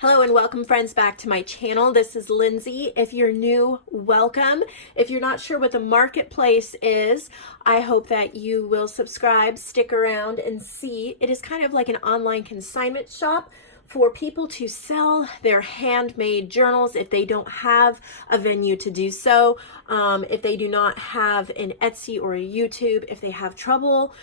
Hello and welcome friends back to my channel. This is Lindsay. If you're new, welcome. If you're not sure what the marketplace is, I hope that you will subscribe, stick around and see. It is kind of like an online consignment shop for people to sell their handmade journals if they don't have a venue to do so, if they do not have an Etsy or a YouTube, if they have trouble,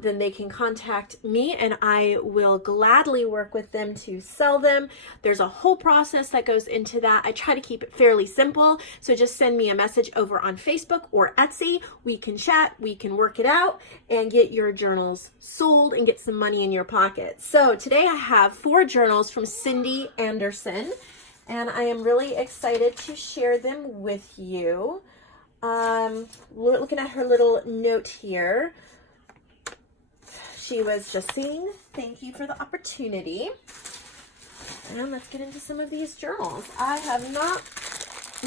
then they can contact me and I will gladly work with them to sell them. There's a whole process that goes into that. I try to keep it fairly simple, so just send me a message over on Facebook or Etsy. We can chat, we can work it out and get your journals sold and get some money in your pocket. So today I have 4 journals from Cindy Anderson and I am really excited to share them with you. Looking at her little note here, she was just saying thank you for the opportunity. And let's get into some of these journals. I have not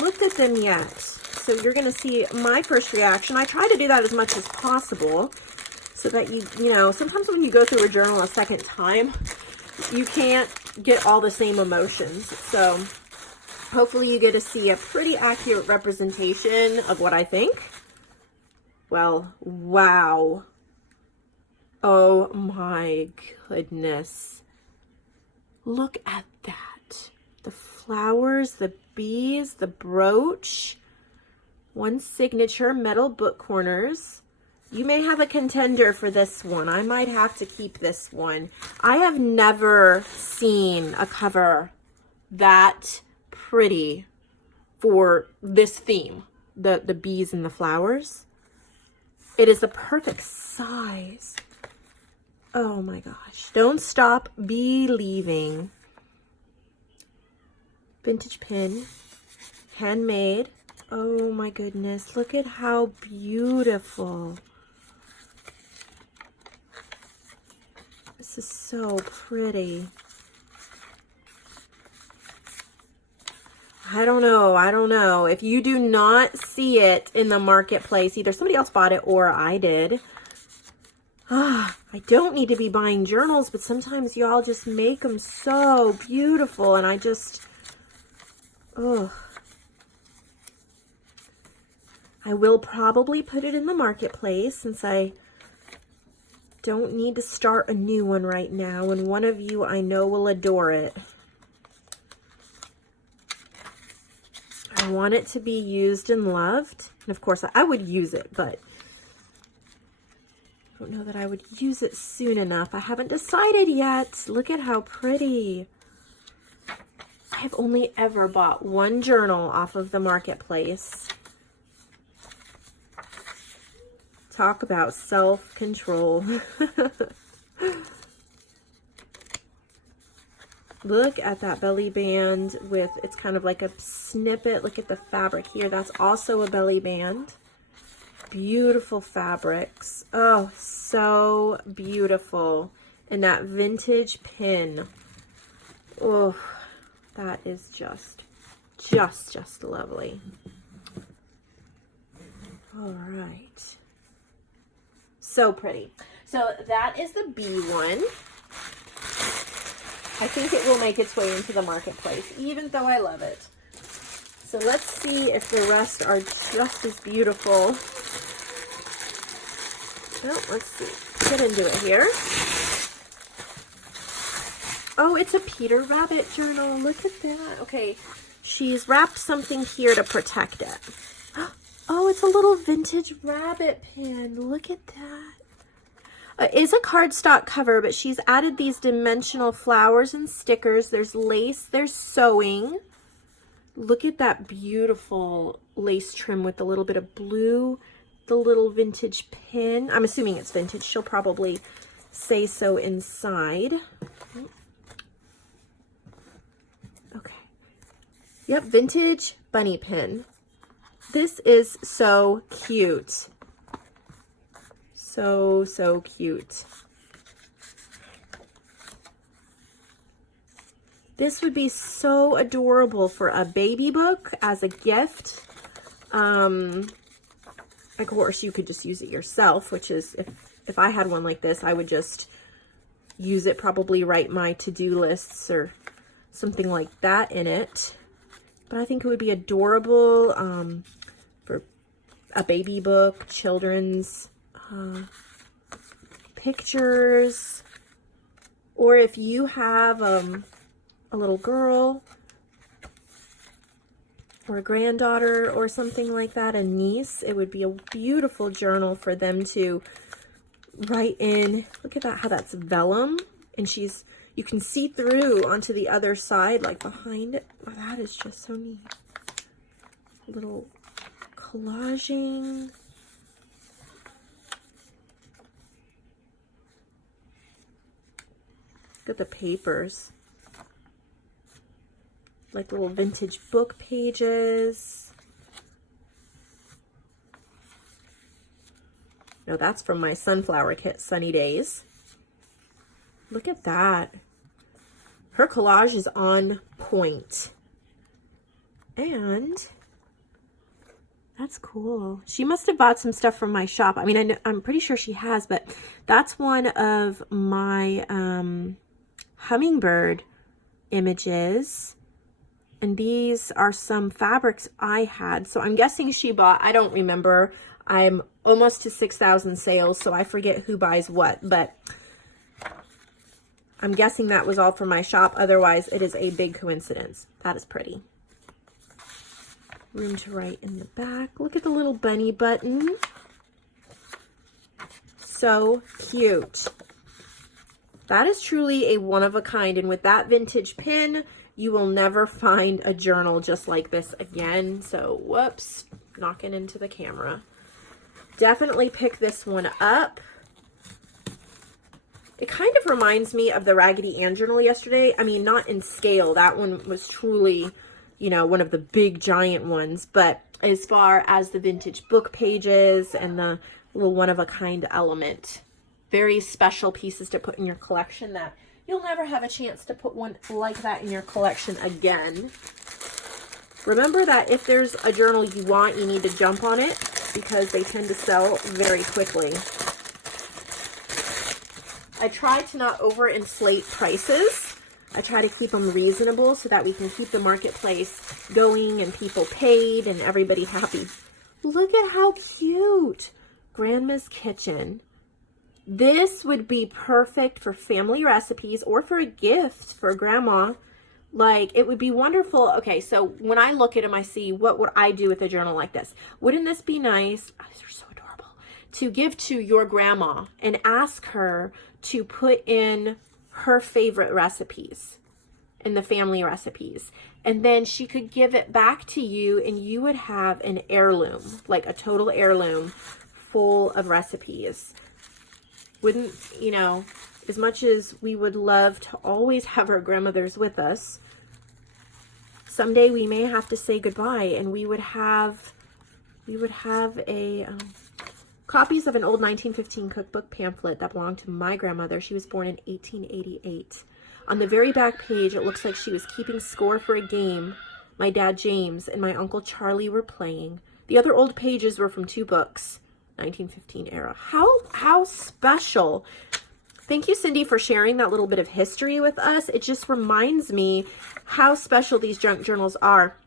looked at them yet, so you're going to see my first reaction. I try to do that as much as possible so that you know, sometimes when you go through a journal a second time, you can't get all the same emotions. So hopefully you get to see a pretty accurate representation of what I think. Well, wow. Oh my goodness. Look at that. The flowers, the bees, the brooch, one signature, metal book corners. You may have a contender for this one. I might have to keep this one. I have never seen a cover that pretty for this theme, the bees and the flowers. It is the perfect size. Oh my gosh. Don't stop believing. Vintage pin. Handmade. Oh my goodness. Look at how beautiful. This is so pretty. I don't know. If you do not see it in the marketplace, either somebody else bought it or I did. I don't need to be buying journals, but sometimes y'all just make them so beautiful, and I just, I will probably put it in the marketplace since I don't need to start a new one right now, and one of you I know will adore it. I want it to be used and loved, and of course I would use it, but I don't know that I would use it soon enough. I haven't decided yet. Look at how pretty. I have only ever bought one journal off of the marketplace. Talk about self-control. Look at that belly band with, it's kind of like a snippet. Look at the fabric here. That's also a belly band. Beautiful fabrics. Oh, so beautiful. And that vintage pin. Oh, that is just lovely. All right. So pretty. So that is the bee one. I think it will make its way into the marketplace, even though I love it. So let's see if the rest are just as beautiful. Well, let's see. Get into it here. Oh, it's a Peter Rabbit journal. Look at that. Okay, she's wrapped something here to protect it. Oh, it's a little vintage rabbit pin. Look at that. It is a cardstock cover, but she's added these dimensional flowers and stickers. There's lace, there's sewing. Look at that beautiful lace trim with a little bit of blue. The little vintage pin. I'm assuming it's vintage. She'll probably say so inside. Okay. Yep, vintage bunny pin. This is so cute. So cute. This would be so adorable for a baby book as a gift. Of course, you could just use it yourself, which is, if I had one like this, I would just use it, probably write my to-do lists or something like that in it. But I think it would be adorable for a baby book, children's pictures, or if you have a little girl or a granddaughter or something like that, a niece, it would be a beautiful journal for them to write in. Look at that, how that's vellum, and you can see through onto the other side, like behind it. Oh, that is just so neat. A little collaging. Look at the papers. Like little vintage book pages. No, that's from my sunflower kit, Sunny Days. Look at that. Her collage is on point. And that's cool. She must have bought some stuff from my shop. I mean, I'm pretty sure she has, but that's one of my hummingbird images. And these are some fabrics I had. So I'm guessing she bought, I don't remember. I'm almost to 6,000 sales, so I forget who buys what, but I'm guessing that was all from my shop. Otherwise, it is a big coincidence. That is pretty. Room to write in the back. Look at the little bunny button. So cute. That is truly a one-of-a-kind, and with that vintage pin, you will never find a journal just like this again. So, whoops, knocking into the camera. Definitely pick this one up. It kind of reminds me of the Raggedy Ann journal yesterday. I mean, not in scale. That one was truly, you know, one of the big giant ones. But as far as the vintage book pages and the little one-of-a-kind element, very special pieces to put in your collection that you'll never have a chance to put one like that in your collection again. Remember that if there's a journal you want, you need to jump on it because they tend to sell very quickly. I try to not over-inflate prices. I try to keep them reasonable so that we can keep the marketplace going and people paid and everybody happy. Look at how cute. Grandma's Kitchen. This would be perfect for family recipes or for a gift for grandma. Like, it would be wonderful. Okay, so when I look at them, I see, what would I do with a journal like this? Wouldn't this be nice? Oh, these are so adorable. To give to your grandma and ask her to put in her favorite recipes in the family recipes. And then she could give it back to you and you would have an heirloom, like a total heirloom full of recipes. Wouldn't, you know, as much as we would love to always have our grandmothers with us, someday we may have to say goodbye, and we would have a copies of an old 1915 cookbook pamphlet that belonged to my grandmother. She was born in 1888. On the very back page, it looks like she was keeping score for a game my dad James and my uncle Charlie were playing. The other old pages were from 2 books. 1915 era. How special. Thank you, Cindy, for sharing that little bit of history with us. It just reminds me how special these junk journals are.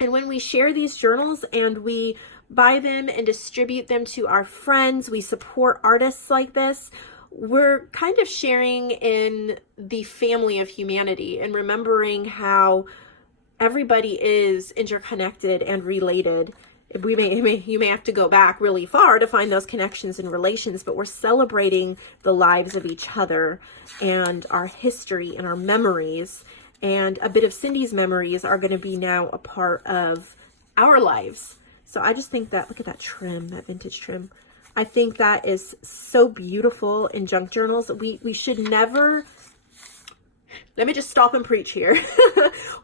And when we share these journals and we buy them and distribute them to our friends, we support artists like this, we're kind of sharing in the family of humanity and remembering how everybody is interconnected and related. You may have to go back really far to find those connections and relations, but we're celebrating the lives of each other and our history and our memories. And a bit of Cindy's memories are going to be now a part of our lives. So I just think that, look at that trim, that vintage trim. I think that is so beautiful in junk journals. We should never, let me just stop and preach here.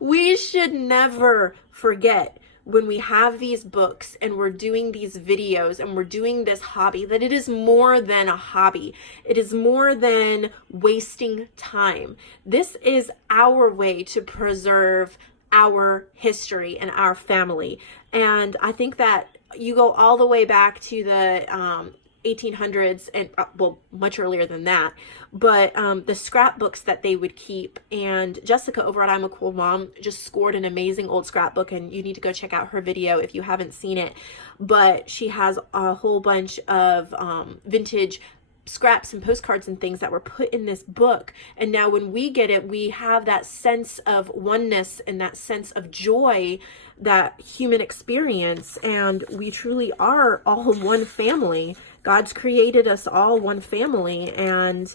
We should never forget when we have these books and we're doing these videos and we're doing this hobby, that it is more than a hobby. It is more than wasting time. This is our way to preserve our history and our family. And I think that you go all the way back to the 1800s and well, much earlier than that, but the scrapbooks that they would keep. And Jessica over at I'm a Cool Mom just scored an amazing old scrapbook, and you need to go check out her video if you haven't seen it. But she has a whole bunch of vintage scraps and postcards and things that were put in this book. And now when we get it, we have that sense of oneness and that sense of joy, that human experience, and we truly are all one family. God's created us all one family. And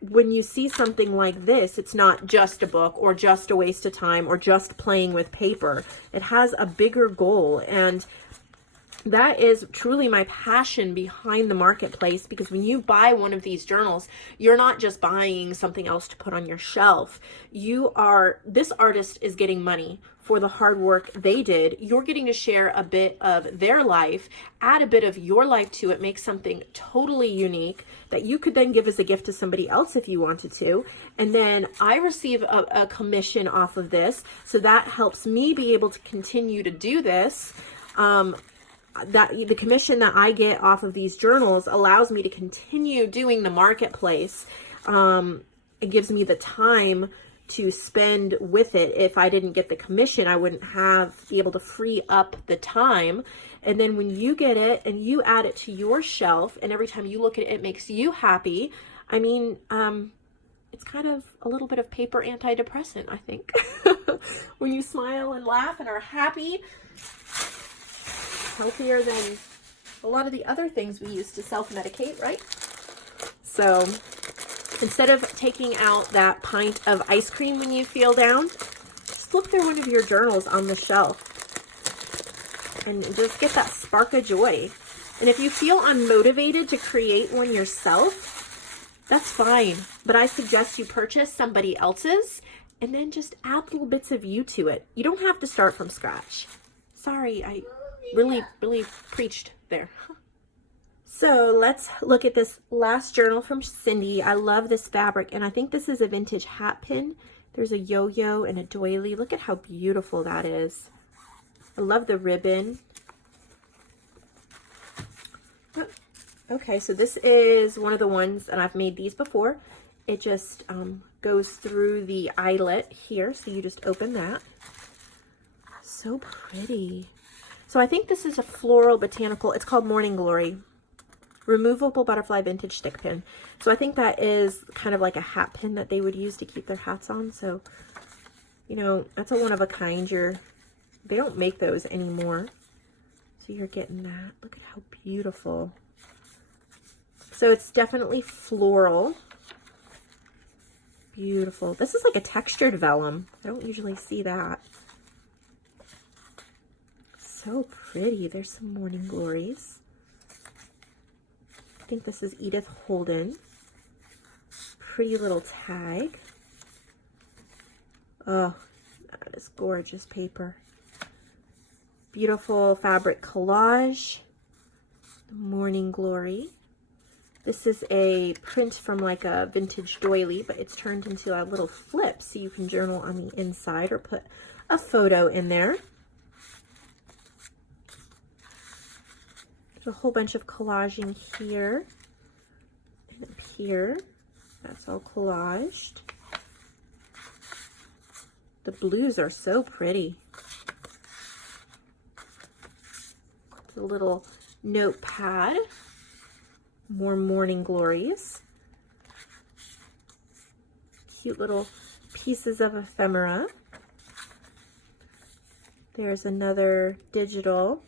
when you see something like this, it's not just a book or just a waste of time or just playing with paper. It has a bigger goal, and that is truly my passion behind the marketplace, because when you buy one of these journals, you're not just buying something else to put on your shelf. This artist is getting money for the hard work they did. You're getting to share a bit of their life, add a bit of your life to it, make something totally unique that you could then give as a gift to somebody else if you wanted to. And then I receive a commission off of this. So that helps me be able to continue to do this. That the commission that I get off of these journals allows me to continue doing the marketplace. It gives me the time to spend with it. If I didn't get the commission, I wouldn't be able to free up the time. And then when you get it and you add it to your shelf, and every time you look at it, it makes you happy. I mean, it's kind of a little bit of paper antidepressant, I think. When you smile and laugh and are happy, healthier than a lot of the other things we use to self-medicate, right? So instead of taking out that pint of ice cream when you feel down, just look through one of your journals on the shelf and just get that spark of joy. And if you feel unmotivated to create one yourself, that's fine. But I suggest you purchase somebody else's and then just add little bits of you to it. You don't have to start from scratch. Sorry, I really preached there. So let's look at this last journal from Cindy. I love this fabric, and I think this is a vintage hat pin. There's a yo-yo and a doily. Look at how beautiful that is. I love the ribbon. Okay, so this is one of the ones, and I've made these before. It just goes through the eyelet here, so you just open that. So pretty. So I think this is a floral botanical. It's called Morning Glory. Removable butterfly vintage stick pin. So I think that is kind of like a hat pin that they would use to keep their hats on. So, you know, that's a one of a kind. They don't make those anymore. So you're getting that. Look at how beautiful. So it's definitely floral. Beautiful. This is like a textured vellum. I don't usually see that. So pretty. There's some Morning Glories. I think this is Edith Holden. Pretty little tag. Oh, that is gorgeous paper. Beautiful fabric collage. Morning Glory. This is a print from like a vintage doily, but it's turned into a little flip so you can journal on the inside or put a photo in there. There's a whole bunch of collaging here and up here. That's all collaged. The blues are so pretty. It's a little notepad. More Morning Glories. Cute little pieces of ephemera. There's another digital.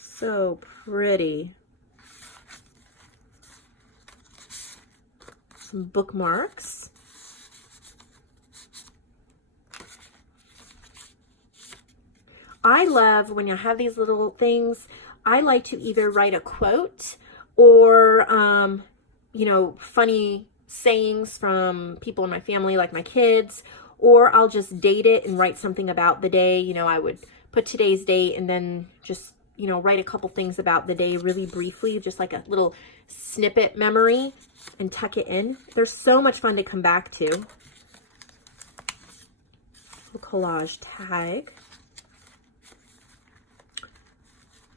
So pretty. Some bookmarks. I love when you have these little things. I like to either write a quote or, you know, funny sayings from people in my family, like my kids, or I'll just date it and write something about the day. You know, I would put today's date and then just, you know, write a couple things about the day really briefly, just like a little snippet memory, and tuck it in. They're so much fun to come back to. A collage tag.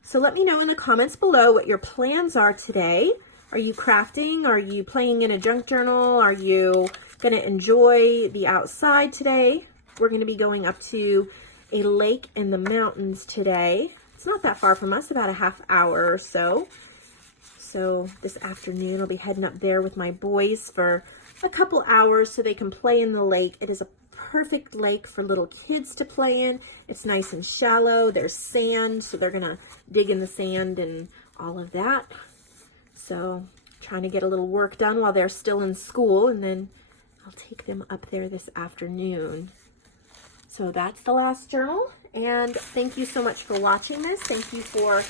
So let me know in the comments below what your plans are today. Are you crafting? Are you playing in a junk journal? Are you going to enjoy the outside today? We're going to be going up to a lake in the mountains today. It's not that far from us, about a half hour or so. So this afternoon I'll be heading up there with my boys for a couple hours so they can play in the lake. It is a perfect lake for little kids to play in. It's nice and shallow. There's sand, so they're gonna dig in the sand and all of that. So trying to get a little work done while they're still in school, and then I'll take them up there this afternoon. So that's the last journal, and thank you so much for watching this. Thank you for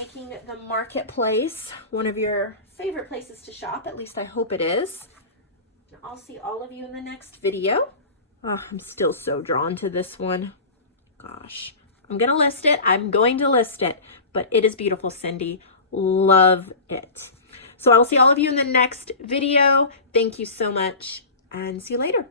making the marketplace one of your favorite places to shop. At least I hope it is. I'll see all of you in the next video. Oh, I'm still so drawn to this one. Gosh, I'm gonna list it. I'm going to list it, but it is beautiful, Cindy. Love it. So I will see all of you in the next video. Thank you so much, and see you later.